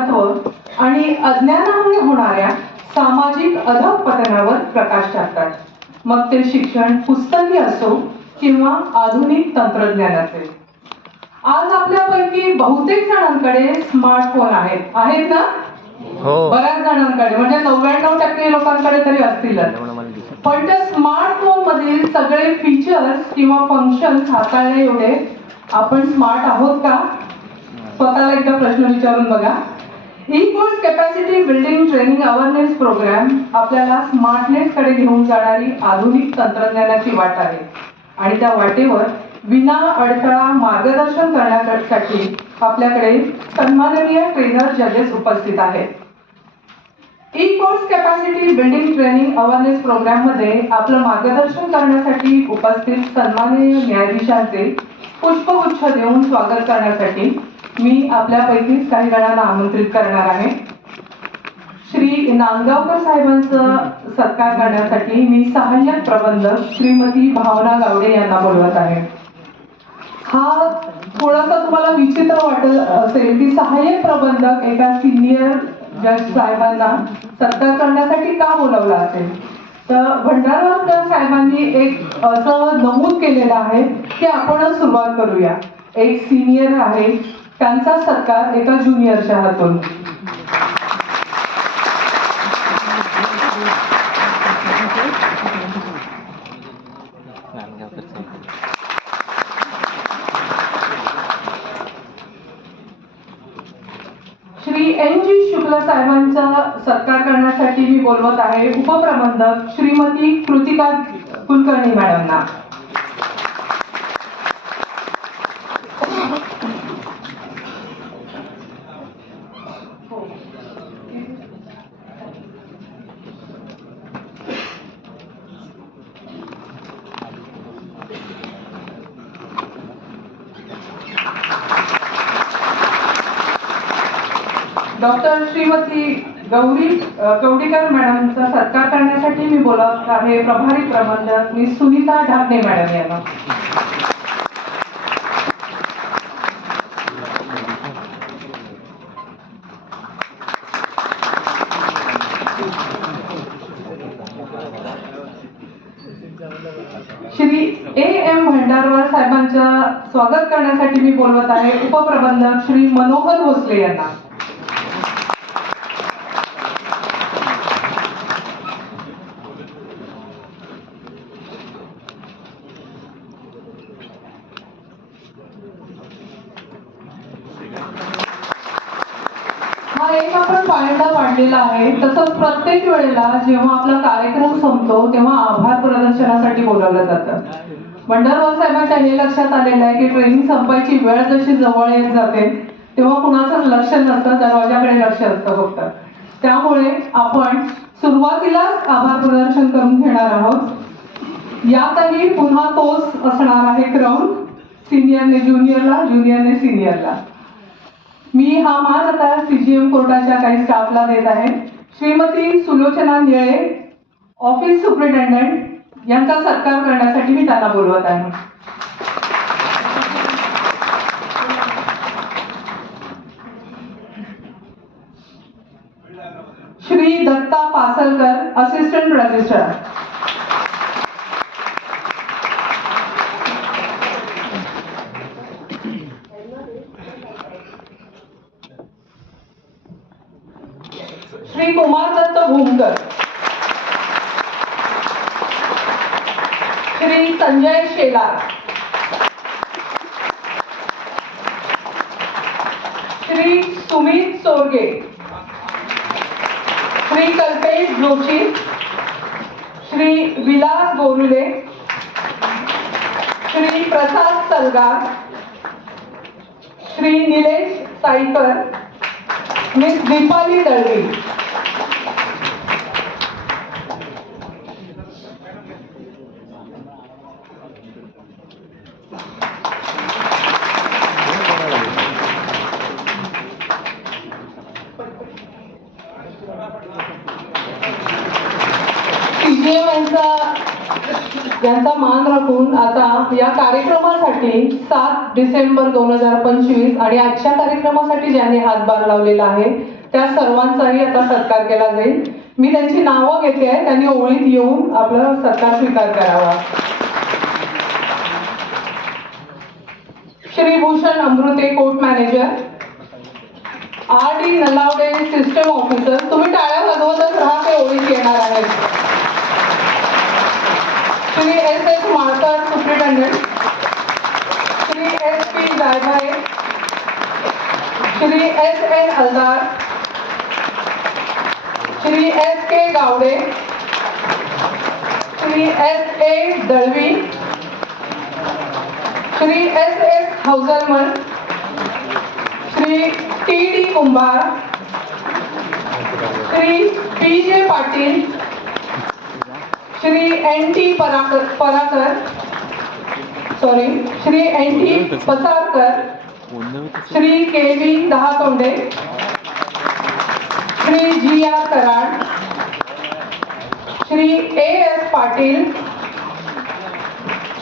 आणि अज्ञानामुळे होणाऱ्या सामाजिक अधःपतनावर प्रकाश टाकतात. मग ते शिक्षण पुस्तकी असो किंवा आधुनिक तंत्रज्ञानाचे. आज आपल्यापैकी बहुतेक जणांकडे स्मार्टफोन आहेत ना? हो. बऱ्याच जणांकडे, म्हणजे 99% लोकांकडे तरी असतीलच. पण त्या स्मार्टफोन मधील सगळे फीचर्स किंवा फंक्शन्स हाताळणे एवढे आपण स्मार्ट आहोत का? स्वतःला एकदा प्रश्न विचारून बघा. E course capacity building training awareness program आपल्याला स्मार्टनेस कडे घेऊन जाणारी आधुनिक तंत्रज्ञानाची वाट आहे. आणि त्या वाटेवर विना अडथळा मार्गदर्शन करण्यासाठी आपल्याकडे सन्माननीय ट्रेनर जजेस उपस्थित आहेत. E course capacity building training awareness program मध्ये आपलं मार्गदर्शन करण्यासाठी उपस्थित सन्माननीय न्यायाधीशांचे पुष्पगुच्छ देऊन स्वागत करण्यासाठी मी आपल्यापैकीच काही जणांना आमंत्रित करणार आहे. श्री नांदगावकर साहेबांचा सत्कार करण्यासाठी मी सहाय्यक प्रबंधक श्रीमती भावना गावडे यांना बोलवत आहे. हा थोडासा तुम्हाला विचित्र वाटत असेल की सहाय्यक प्रबंधक एका सिनियर जज साहेबांना सत्कार करण्यासाठी का बोलवला असेल, तर भंडारवालकर साहेबांनी एक असं नमूद केलेलं आहे की आपणच सुरुवात करूया. एक सिनियर आहे, त्यांचा सत्कार एका ज्युनियरच्या हातून. श्री एन जी शुक्ल साहेबांचा सत्कार करण्यासाठी मी बोलवत आहे उपप्रबंधक श्रीमती कृतिका कुलकर्णी मॅडमना. डॉक्टर श्रीमती गौरीकर मॅडमचा सत्कार करण्यासाठी मी बोलवत आहे प्रभारी प्रबंधक मी सुनीता ढाकणे मॅडम यांना. श्री ए एम भंडारवाल साहेबांच्या स्वागत करण्यासाठी मी बोलवत आहे उपप्रबंधक श्री मनोहर भोसले यांना. हा एक आपण पायंडा पाडलेला आहे. तसंच प्रत्येक वेळेला जेव्हा आपला कार्यक्रम संपतो तेव्हा आभार प्रदर्शनासाठी बोलावलं जातं. भंडारवाल साहेबांच्या हे लक्षात आलेलं आहे की ट्रेनिंग संपायची वेळ जशी जवळ येत जाते तेव्हा कुणाचंच लक्ष नसतं, दरवाजाकडे लक्ष असतं फक्त. त्यामुळे आपण सुरुवातीलाच आभार प्रदर्शन करून घेणार आहोत. यातही पुन्हा तोच असणार आहे क्रम, सिनियरने ज्युनियरला, ज्युनियरने सिनियरला. मी हा मान आता सीजीएम कोर्टाच्या काही स्टाफला देत आहे. श्रीमती सुलोचना निळे ऑफिस सुपरिटेंडंट यांचा सत्कार करण्यासाठी मी त्यांना बोलवत आहे. Shri Datta Pasalkar assistant registrar. Shri Kumar Datt Bhumkar. Shri Sanjay Shelar. Shri Sumit Sorge. Shri Kalpesh Joshi. Shri Vilas Gorule. Shri Prasad Salgar. Shri Nilesh Saikar. Miss Deepali Dalvi. CGM यांचा यांचा मान राखून आता या कार्यक्रमासाठी 7 डिसेंबर 2025 आणि आजच्या कार्यक्रमासाठी ज्यांनी हातभार लावलेला आहे त्या सर्वांचाही आता सत्कार केला जाईल. मी त्यांची नावं घेते आहे, त्यांनी ओळीत येऊन आपला सत्कार स्वीकार करावा. Shri Bhushan Amrute, court manager. RD Nalawade, system officer. तुम्ही टाळ्या वाजवतच राहा, ते ओळीत येणार आहेत. Shri SS Malkar, superintendent. Shri SP Jaybhai. Shri SN Haldar. Shri SK Gawade. Shri SA Dalvi. Shri SS Haujalman. Shri TD Kumbhar. Shri PJ Patil. Shri NT Parakar, sorry, Shri NT Pasarkar. Shri KV Dahatonde. Shri GR Karad. Shri AS Patil.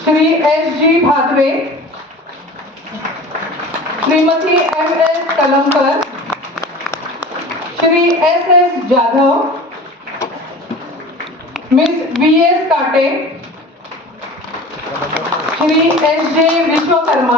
Shri SG Bhadve. Shrimati MS Kalamkar. Shri SS Jadhav. Miss VS काटे. श्री SJ विश्वकर्मा.